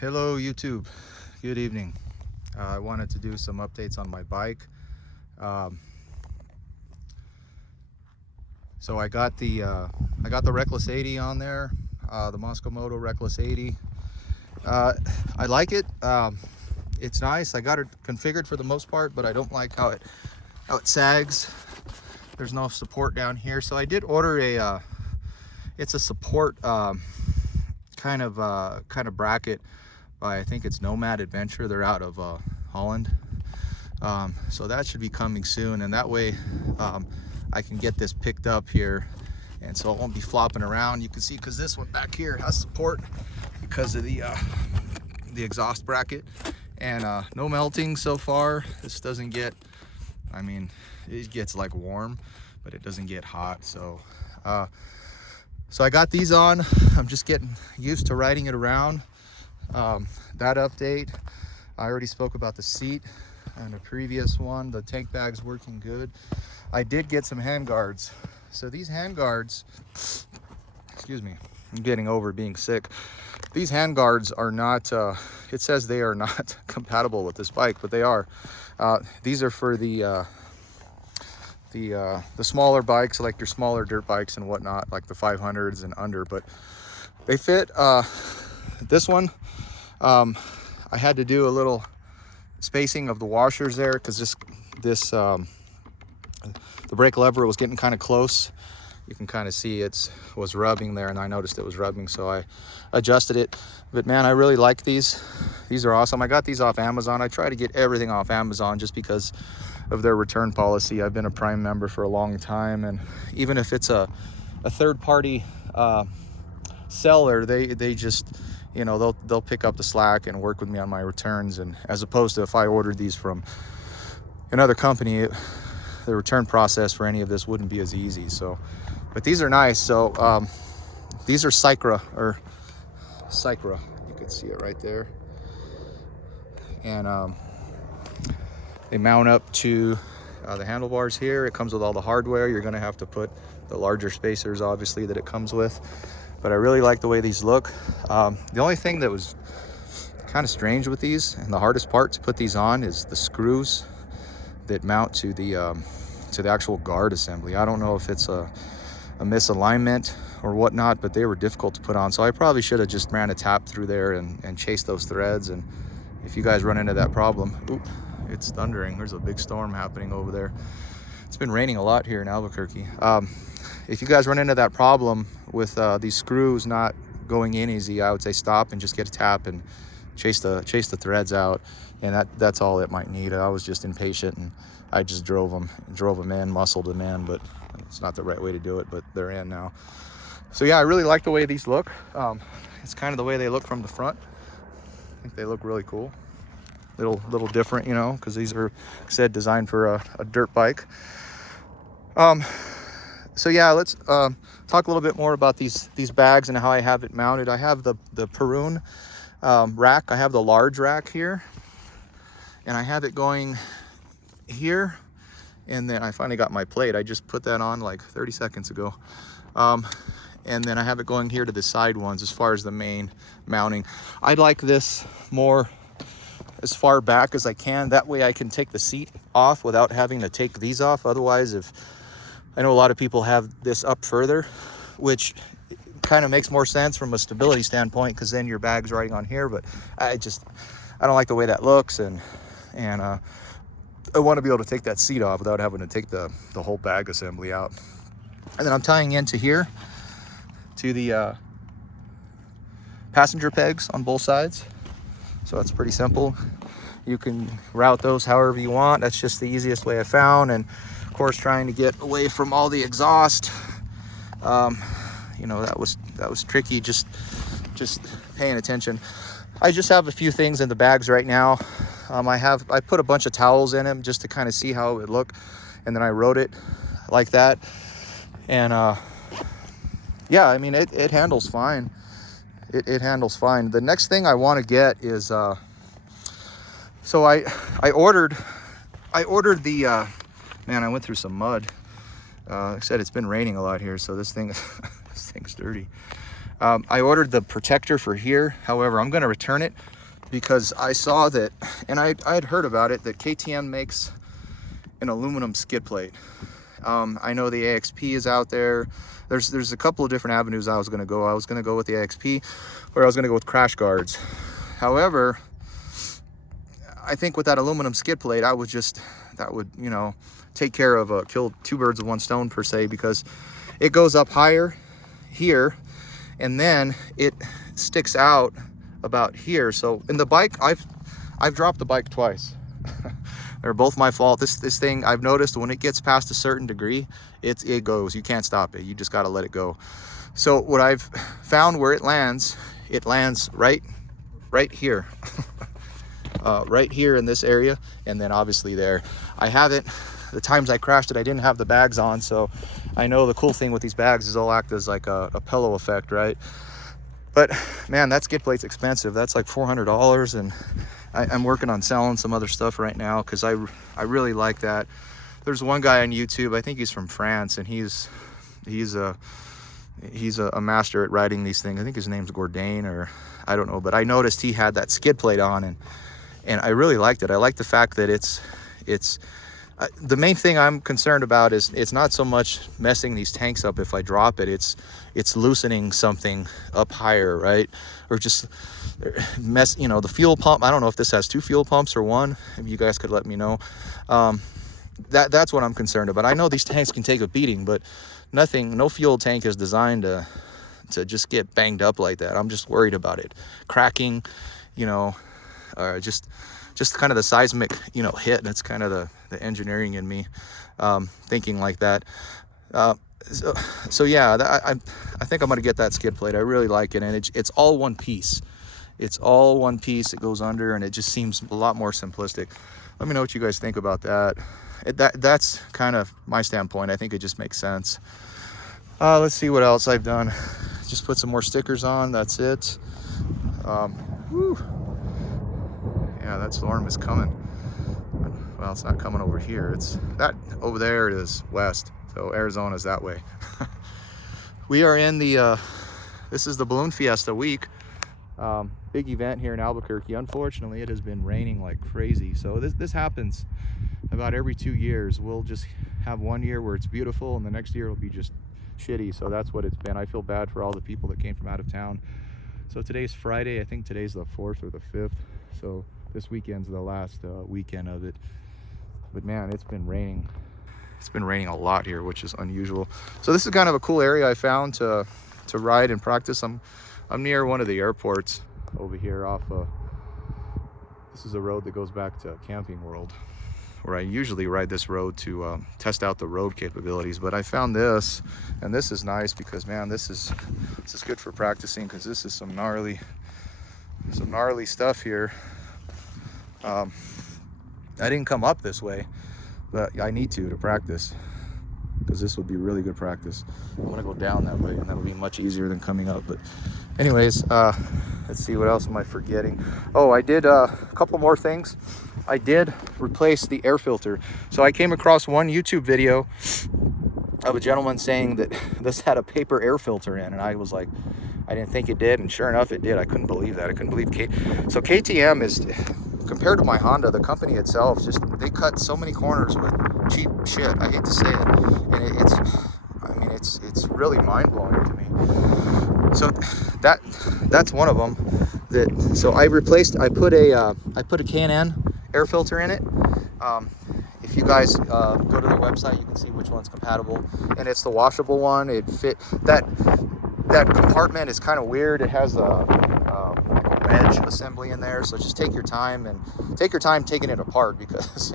Hello YouTube, good evening. I wanted to do some updates on my bike. So I got the Reckless 80 on there, the Moto Reckless 80. I like it. It's nice. I got it configured for the most part, but I don't like how it sags. There's no support down here, so I did order a it's a support kind of bracket by, I think it's Nomad Adventure. They're out of Holland. So that should be coming soon, and that way I can get this picked up here, and so it won't be flopping around. You can see, because this one back here has support because of the exhaust bracket, and no melting so far. This doesn't get, I mean, it gets like warm, but it doesn't get hot. So so I got these on. I'm just getting used to riding it around. That update, I already spoke about the seat and the previous one. The tank bag's working good. I did get some handguards. So these handguards, excuse me, I'm getting over being sick. These handguards are not, it says they are not compatible with this bike, but they are. These are for the smaller bikes, like your smaller dirt bikes and whatnot, like the 500s and under, but they fit. This one, I had to do a little spacing of the washers there, because the brake lever was getting kind of close. You can kind of see it was rubbing there, and I noticed it was rubbing, so I adjusted it. But man, I really like these. These are awesome. I got these off Amazon. I try to get everything off Amazon just because of their return policy. I've been a Prime member for a long time, and even if it's a third-party seller, they just, you know, they'll pick up the slack and work with me on my returns. And as opposed to if I ordered these from another company, the return process for any of this wouldn't be as easy. So, but these are nice. So these are Sycra, you can see it right there, and they mount up to the handlebars here. It comes with all the hardware. You're going to have to put the larger spacers, obviously, that it comes with. But I really like the way these look. The only thing that was kind of strange with these, and the hardest part to put these on, is the screws that mount to the actual guard assembly. I don't know if it's a misalignment or whatnot, but they were difficult to put on. So I probably should have just ran a tap through there and chased those threads. And if you guys run into that problem, oop, it's thundering. There's a big storm happening over there. It's been raining a lot here in Albuquerque. If you guys run into that problem with these screws not going in easy, I would say stop and just get a tap and chase the threads out. And that's all it might need. I was just impatient, and I just drove them in, muscled them in, but it's not the right way to do it, but they're in now. So yeah, I really like the way these look. It's kind of the way they look from the front. I think they look really cool. Little different, you know, because these are, like I said, designed for a dirt bike. So yeah, let's talk a little bit more about these bags and how I have it mounted. I have the Perun rack. I have the large rack here, and I have it going here, and then I finally got my plate. I just put that on like 30 seconds ago. And then I have it going here to the side ones as far as the main mounting. I'd like this more as far back as I can. That way I can take the seat off without having to take these off. Otherwise, if I know a lot of people have this up further, which kind of makes more sense from a stability standpoint, because then your bag's riding on here. But I don't like the way that looks, and I want to be able to take that seat off without having to take the whole bag assembly out. And then I'm tying into here to the passenger pegs on both sides. So that's pretty simple. You can route those however you want. That's just the easiest way I found. And of course, trying to get away from all the exhaust, you know, that was tricky. Just paying attention. I just have a few things in the bags right now. I put a bunch of towels in them just to kind of see how it would look, and then I wrote it like that. And yeah, I mean, it handles fine. It handles fine. The next thing I want to get is so I ordered the man, I went through some mud. Like I said, it's been raining a lot here, so this thing's dirty. I ordered the protector for here. However, I'm going to return it because I saw that, and I had heard about it, that KTM makes an aluminum skid plate. I know the AXP is out there. There's a couple of different avenues I was going to go. I was going to go with the AXP, or I was going to go with crash guards. However, I think with that aluminum skid plate, that would, you know, take care of, kill two birds with one stone per se, because it goes up higher here, and then it sticks out about here. So in the bike, I've dropped the bike twice. They're both my fault. This thing, I've noticed when it gets past a certain degree, it goes. You can't stop it. You just got to let it go. So what I've found, where it lands right here. Right here in this area, and then obviously there. I haven't, the times I crashed it, I didn't have the bags on, so I know the cool thing with these bags is they'll act as like a pillow effect, right? But man, that skid plate's expensive. That's like $400, and I'm working on selling some other stuff right now because I really like that. There's one guy on YouTube, I think he's from France, and he's a master at riding these things. I think his name's Gourdain, or I don't know, but I noticed he had that skid plate on, and I really liked it. I like the fact that it's the main thing I'm concerned about is it's not so much messing these tanks up if I drop it. It's loosening something up higher, right? Or just mess, you know, the fuel pump. I don't know if this has two fuel pumps or one. If you guys could let me know. That's what I'm concerned about. I know these tanks can take a beating, but no fuel tank is designed to just get banged up like that. I'm just worried about it cracking, you know, just kind of the seismic, you know, hit. That's kind of the engineering in me, thinking like that. So yeah, I think I'm gonna get that skid plate. I really like it, and it's all one piece. It's all one piece. It goes under, and it just seems a lot more simplistic. Let me know what you guys think about that. That's kind of my standpoint. I think it just makes sense. Let's see what else I've done. Just put some more stickers on. That's it. Whew. Yeah, that storm is coming. Well, it's not coming over here. It's that over there is west. So Arizona's that way. We are in the, this is the Balloon Fiesta week. Big event here in Albuquerque. Unfortunately, it has been raining like crazy. So this happens about every 2 years. We'll just have 1 year where it's beautiful, and the next year it'll be just shitty. So that's what it's been. I feel bad for all the people that came from out of town. So today's Friday. I think today's the 4th or the 5th. So this weekend's the last weekend of it. But man, it's been raining. It's been raining a lot here, which is unusual. So this is kind of a cool area I found to ride and practice. I'm near one of the airports over here off this is a road that goes back to Camping World, where I usually ride this road to test out the road capabilities. But I found this, and this is nice because man, this is good for practicing, because this is some gnarly stuff here. I didn't come up this way, but I need to practice, because this would be really good practice. I'm gonna go down that way, and that'll be much easier than coming up. But anyways, let's see, what else am I forgetting? Oh, I did a couple more things. I did replace the air filter. So I came across one YouTube video of a gentleman saying that this had a paper air filter in, and I was like, I didn't think it did, and sure enough it did. I couldn't believe that. I couldn't believe so KTM is, compared to my Honda, the company itself, just they cut so many corners with cheap shit. I hate to say it, and it's really mind-blowing to me. So that's one of them. So I put a K&N air filter in it. If you guys go to their website, you can see which one's compatible, and it's the washable one. It fit that compartment is kind of weird. It has a wedge assembly in there, so just take your time taking it apart, because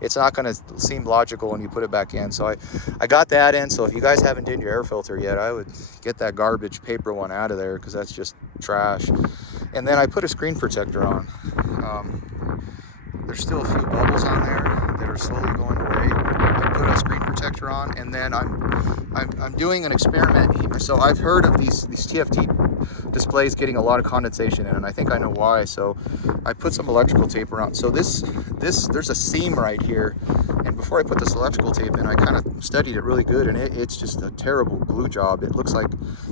it's not going to seem logical when you put it back in. So I got that in. So if you guys haven't done your air filter yet, I would get that garbage paper one out of there, because that's just trash. And then I put a screen protector on. There's still a few bubbles on there that are slowly going away. I put a screen protector on, and then I'm doing an experiment. So I've heard of these TFT display is getting a lot of condensation in, and I think I know why. So I put some electrical tape around. So there's a seam right here, and before I put this electrical tape in, I kind of studied it really good, and it's just a terrible glue job. It looks like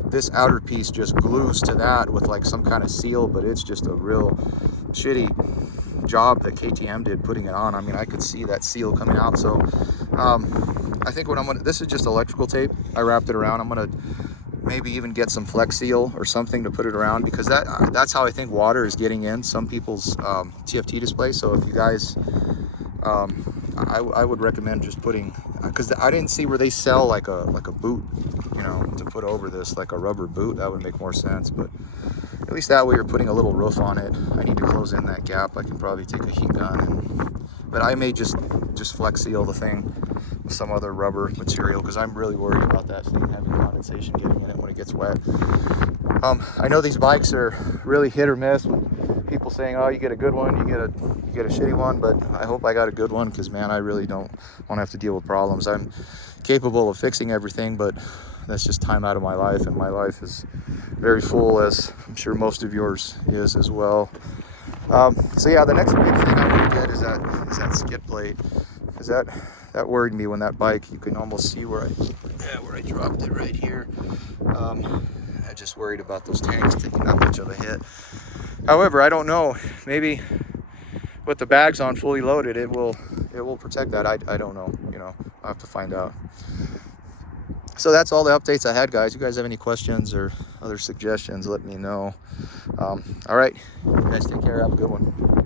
this outer piece just glues to that with like some kind of seal, but it's just a real shitty job that KTM did putting it on. I mean, I could see that seal coming out. So I think what I'm gonna, this is just electrical tape. I wrapped it around. I'm gonna maybe even get some Flex Seal or something to put it around, because that's how I think water is getting in some people's TFT displays. So if you guys, I would recommend just putting, because I didn't see where they sell like a boot, you know, to put over this, like a rubber boot. That would make more sense. But at least that way you're putting a little roof on it. I need to close in that gap. I can probably take a heat gun, but I may just Flex Seal the thing with some other rubber material, because I'm really worried about that thing having condensation getting in it when it gets wet. I know these bikes are really hit or miss with people saying, oh, you get a good one, you get a shitty one, but I hope I got a good one, because man, I really don't want to have to deal with problems. I'm capable of fixing everything, but that's just time out of my life, and my life is very full, as I'm sure most of yours is as well. So yeah, the next big thing I want to get is that skid plate, because that worried me when that bike, you can almost see where I dropped it right here. I just worried about those tanks taking that much of a hit. However, I don't know, maybe with the bags on fully loaded, it will protect that. I don't know, you know, I'll have to find out. So that's all the updates I had, guys. You guys have any questions or other suggestions, let me know. All right, you guys take care, have a good one.